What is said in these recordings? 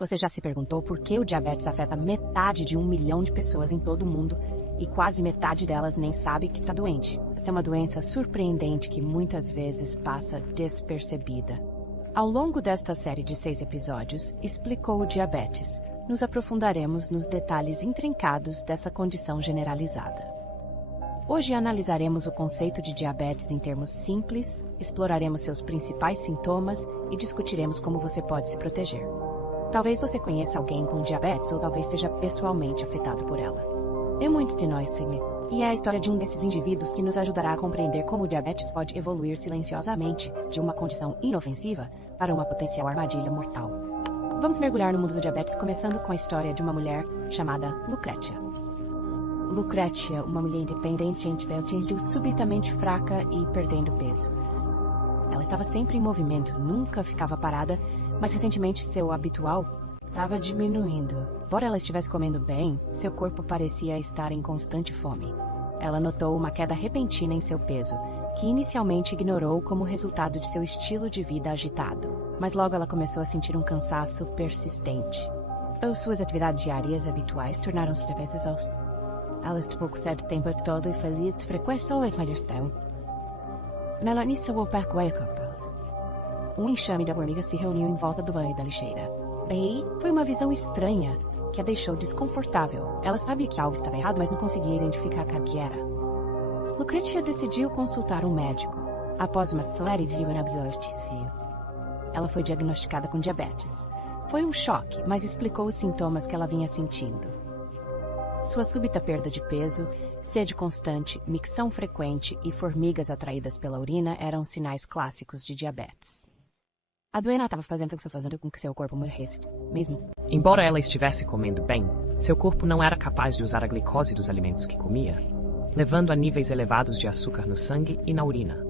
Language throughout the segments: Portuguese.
Você já se perguntou por que o diabetes afeta metade de 1 milhão de pessoas em todo o mundo e quase metade delas nem sabe que está doente? Essa é uma doença surpreendente que muitas vezes passa despercebida. Ao longo desta série de 6 episódios, Explicou o Diabetes, nos aprofundaremos nos detalhes intrincados dessa condição generalizada. Hoje analisaremos o conceito de diabetes em termos simples, exploraremos seus principais sintomas e discutiremos como você pode se proteger. Talvez você conheça alguém com diabetes ou talvez seja pessoalmente afetado por ela. É muito de nós, sim. E é a história de um desses indivíduos que nos ajudará a compreender como o diabetes pode evoluir silenciosamente de uma condição inofensiva para uma potencial armadilha mortal. Vamos mergulhar no mundo do diabetes começando com a história de uma mulher chamada Lucretia. Lucretia, uma mulher independente em Tibete, subitamente fraca e perdendo peso. Ela estava sempre em movimento, nunca ficava parada, mas recentemente seu habitual estava diminuindo. Embora ela estivesse comendo bem, seu corpo parecia estar em constante fome. Ela notou uma queda repentina em seu peso, que inicialmente ignorou como resultado de seu estilo de vida agitado. Mas logo ela começou a sentir um cansaço persistente. Suas atividades diárias habituais tornaram-se difíceis. Ela estava ocupado o tempo todo e fazia frequência ou digestão. Ela iniciou a percorrer o corpo. Um enxame de formigas se reuniu em volta do banho da lixeira. Bem, foi uma visão estranha que a deixou desconfortável. Ela sabia que algo estava errado, mas não conseguia identificar o que era. Lucretia decidiu consultar um médico. Após uma série de exames, ela foi diagnosticada com diabetes. Foi um choque, mas explicou os sintomas que ela vinha sentindo. Sua súbita perda de peso, sede constante, micção frequente e formigas atraídas pela urina eram sinais clássicos de diabetes. A doença estava fazendo com que seu corpo morresse, mesmo. Embora ela estivesse comendo bem, seu corpo não era capaz de usar a glicose dos alimentos que comia, levando a níveis elevados de açúcar no sangue e na urina.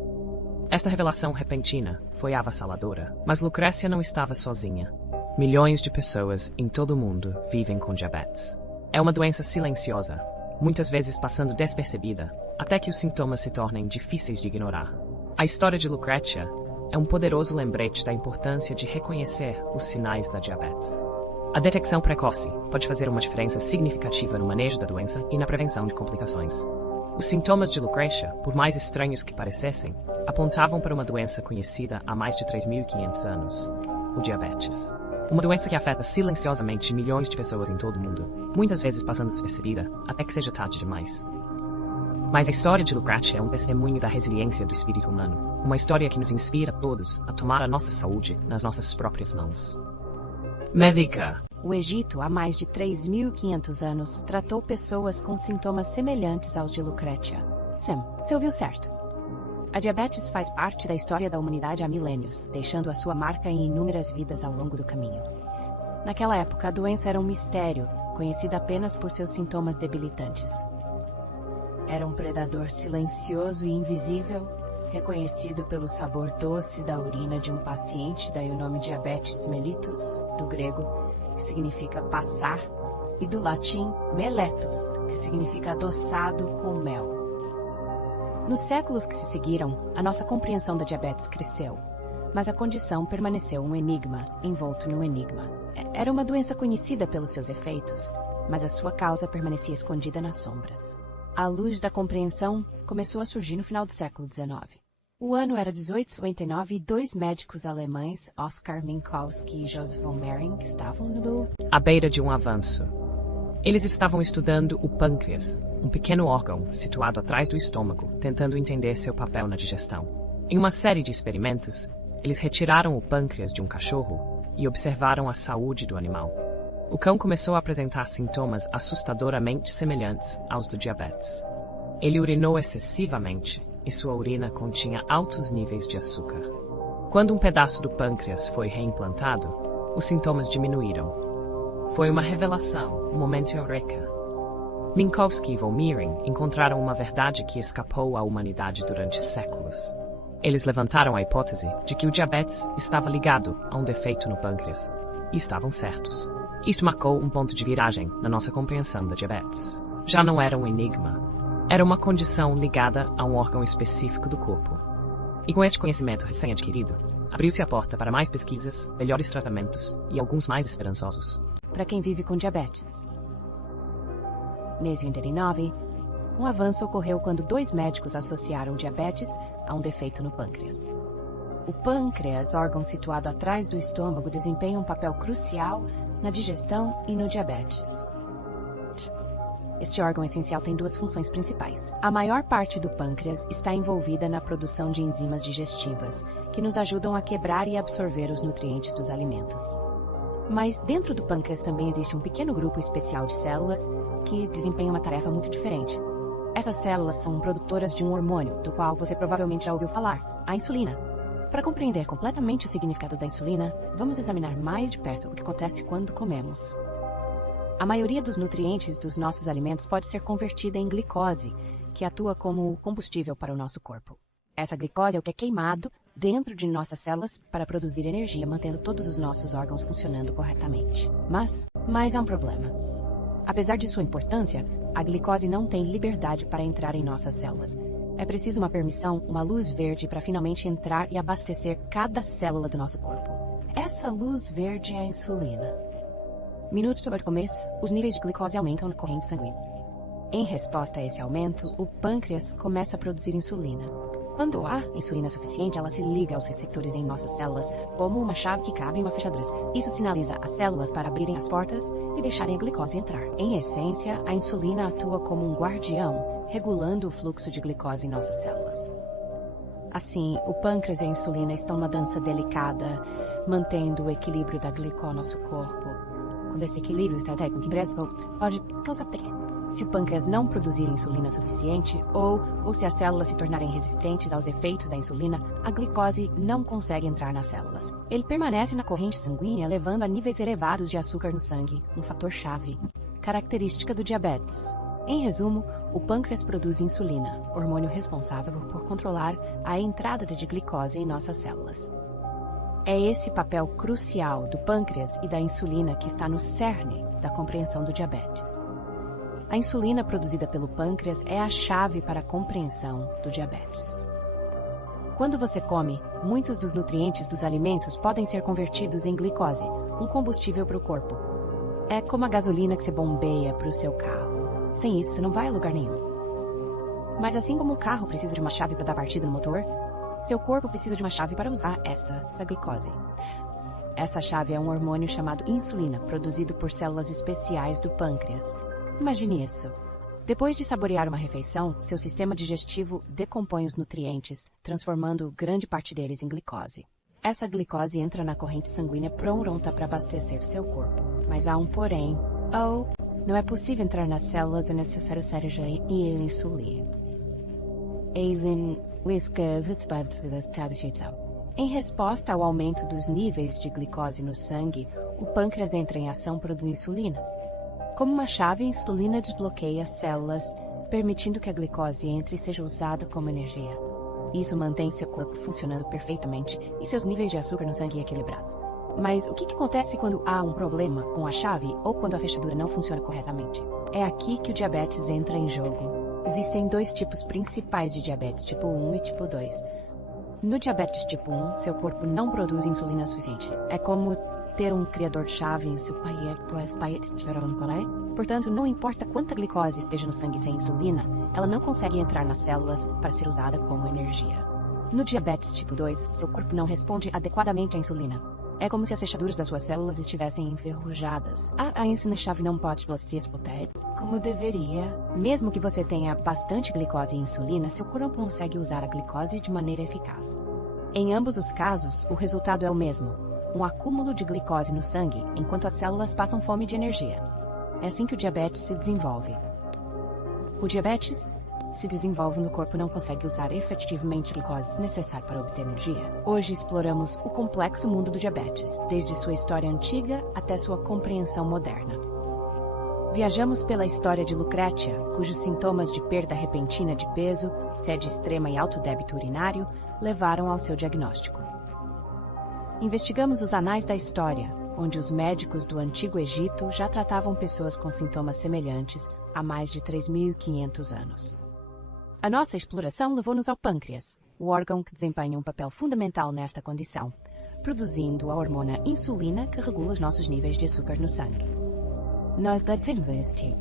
Esta revelação repentina foi avassaladora, mas Lucretia não estava sozinha. Milhões de pessoas em todo o mundo vivem com diabetes. É uma doença silenciosa, muitas vezes passando despercebida, até que os sintomas se tornem difíceis de ignorar. A história de Lucretia é um poderoso lembrete da importância de reconhecer os sinais da diabetes. A detecção precoce pode fazer uma diferença significativa no manejo da doença e na prevenção de complicações. Os sintomas de Lucretia, por mais estranhos que parecessem, apontavam para uma doença conhecida há mais de 3.500 anos, o diabetes. Uma doença que afeta silenciosamente milhões de pessoas em todo o mundo, muitas vezes passando despercebida, até que seja tarde demais. Mas a história de Lucretia é um testemunho da resiliência do espírito humano, uma história que nos inspira a todos a tomar a nossa saúde nas nossas próprias mãos. Médica. O Egito, há mais de 3.500 anos, tratou pessoas com sintomas semelhantes aos de Lucretia. Sim, você ouviu certo. A diabetes faz parte da história da humanidade há milênios, deixando a sua marca em inúmeras vidas ao longo do caminho. Naquela época, a doença era um mistério, conhecida apenas por seus sintomas debilitantes. Era um predador silencioso e invisível, reconhecido pelo sabor doce da urina de um paciente, daí o nome diabetes mellitus, do grego, que significa passar, e do latim mellitus, que significa adoçado com mel. Nos séculos que se seguiram, a nossa compreensão da diabetes cresceu, mas a condição permaneceu um enigma, envolto no enigma. Era uma doença conhecida pelos seus efeitos, mas a sua causa permanecia escondida nas sombras. A luz da compreensão começou a surgir no final do século XIX. O ano era 1859 e 2 médicos alemães, Oskar Minkowski e Joseph von Mering, estavam à beira de um avanço. Eles estavam estudando o pâncreas, um pequeno órgão situado atrás do estômago, tentando entender seu papel na digestão. Em uma série de experimentos, eles retiraram o pâncreas de um cachorro e observaram a saúde do animal. O cão começou a apresentar sintomas assustadoramente semelhantes aos do diabetes. Ele urinou excessivamente e sua urina continha altos níveis de açúcar. Quando um pedaço do pâncreas foi reimplantado, os sintomas diminuíram. Foi uma revelação, um momento eureka. Minkowski e von Mering encontraram uma verdade que escapou à humanidade durante séculos. Eles levantaram a hipótese de que o diabetes estava ligado a um defeito no pâncreas, e estavam certos. Isto marcou um ponto de viragem na nossa compreensão da diabetes. Já não era um enigma. Era uma condição ligada a um órgão específico do corpo. E com este conhecimento recém-adquirido, abriu-se a porta para mais pesquisas, melhores tratamentos e alguns mais esperançosos. Para quem vive com diabetes. Nesse 89, um avanço ocorreu quando 2 médicos associaram diabetes a um defeito no pâncreas. O pâncreas, órgão situado atrás do estômago, desempenha um papel crucial na digestão e no diabetes. Este órgão essencial tem 2 funções principais. A maior parte do pâncreas está envolvida na produção de enzimas digestivas, que nos ajudam a quebrar e absorver os nutrientes dos alimentos. Mas dentro do pâncreas também existe um pequeno grupo especial de células que desempenham uma tarefa muito diferente. Essas células são produtoras de um hormônio, do qual você provavelmente já ouviu falar, a insulina. Para compreender completamente o significado da insulina, vamos examinar mais de perto o que acontece quando comemos. A maioria dos nutrientes dos nossos alimentos pode ser convertida em glicose, que atua como combustível para o nosso corpo. Essa glicose é o que é queimado dentro de nossas células para produzir energia, mantendo todos os nossos órgãos funcionando corretamente. Mas há um problema. Apesar de sua importância, a glicose não tem liberdade para entrar em nossas células. É preciso uma permissão, uma luz verde para finalmente entrar e abastecer cada célula do nosso corpo. Essa luz verde é a insulina. Minutos depois de comer, os níveis de glicose aumentam na corrente sanguínea. Em resposta a esse aumento, o pâncreas começa a produzir insulina. Quando há insulina suficiente, ela se liga aos receptores em nossas células, como uma chave que cabe em uma fechadura. Isso sinaliza as células para abrirem as portas e deixarem a glicose entrar. Em essência, a insulina atua como um guardião, regulando o fluxo de glicose em nossas células. Assim, o pâncreas e a insulina estão numa dança delicada, mantendo o equilíbrio da glicose no nosso corpo. Quando esse equilíbrio está técnico em breve, pode causar perigo. Se o pâncreas não produzir insulina suficiente ou se as células se tornarem resistentes aos efeitos da insulina, a glicose não consegue entrar nas células. Ele permanece na corrente sanguínea, levando a níveis elevados de açúcar no sangue, um fator-chave. Característica do diabetes. Em resumo, o pâncreas produz insulina, hormônio responsável por controlar a entrada de glicose em nossas células. É esse papel crucial do pâncreas e da insulina que está no cerne da compreensão do diabetes. A insulina produzida pelo pâncreas é a chave para a compreensão do diabetes. Quando você come, muitos dos nutrientes dos alimentos podem ser convertidos em glicose, um combustível para o corpo. É como a gasolina que você bombeia para o seu carro. Sem isso, você não vai a lugar nenhum. Mas assim como o carro precisa de uma chave para dar partida no motor, seu corpo precisa de uma chave para usar essa glicose. Essa chave é um hormônio chamado insulina, produzido por células especiais do pâncreas. Imagine isso. Depois de saborear uma refeição, seu sistema digestivo decompõe os nutrientes, transformando grande parte deles em glicose. Essa glicose entra na corrente sanguínea pronta para abastecer seu corpo. Mas há um porém. Não é possível entrar nas células, é necessário ser insulina. Em resposta ao aumento dos níveis de glicose no sangue, o pâncreas entra em ação produzindo insulina. Como uma chave, a insulina desbloqueia as células, permitindo que a glicose entre e seja usada como energia. Isso mantém seu corpo funcionando perfeitamente e seus níveis de açúcar no sangue equilibrados. Mas o que acontece quando há um problema com a chave ou quando a fechadura não funciona corretamente? É aqui que o diabetes entra em jogo. Existem 2 tipos principais de diabetes, tipo 1 e tipo 2. No diabetes tipo 1, seu corpo não produz insulina suficiente. É como ter um criador-chave em seu Portanto, não importa quanta glicose esteja no sangue sem insulina, ela não consegue entrar nas células para ser usada como energia. No diabetes tipo 2, seu corpo não responde adequadamente à insulina. É como se as fechaduras das suas células estivessem enferrujadas. A insulina-chave não pode se explodir como deveria. Mesmo que você tenha bastante glicose e insulina, seu corpo não consegue usar a glicose de maneira eficaz. Em ambos os casos, o resultado é o mesmo. Um acúmulo de glicose no sangue, enquanto as células passam fome de energia. É assim que o diabetes se desenvolve. O diabetes se desenvolve no corpo não consegue usar efetivamente a glicose necessária para obter energia. Hoje exploramos o complexo mundo do diabetes, desde sua história antiga até sua compreensão moderna. Viajamos pela história de Lucrécia, cujos sintomas de perda repentina de peso, sede extrema e alto débito urinário levaram ao seu diagnóstico. Investigamos os anais da história, onde os médicos do Antigo Egito já tratavam pessoas com sintomas semelhantes há mais de 3.500 anos. A nossa exploração levou-nos ao pâncreas, o órgão que desempenha um papel fundamental nesta condição, produzindo a hormona insulina que regula os nossos níveis de açúcar no sangue. Nós devemos este.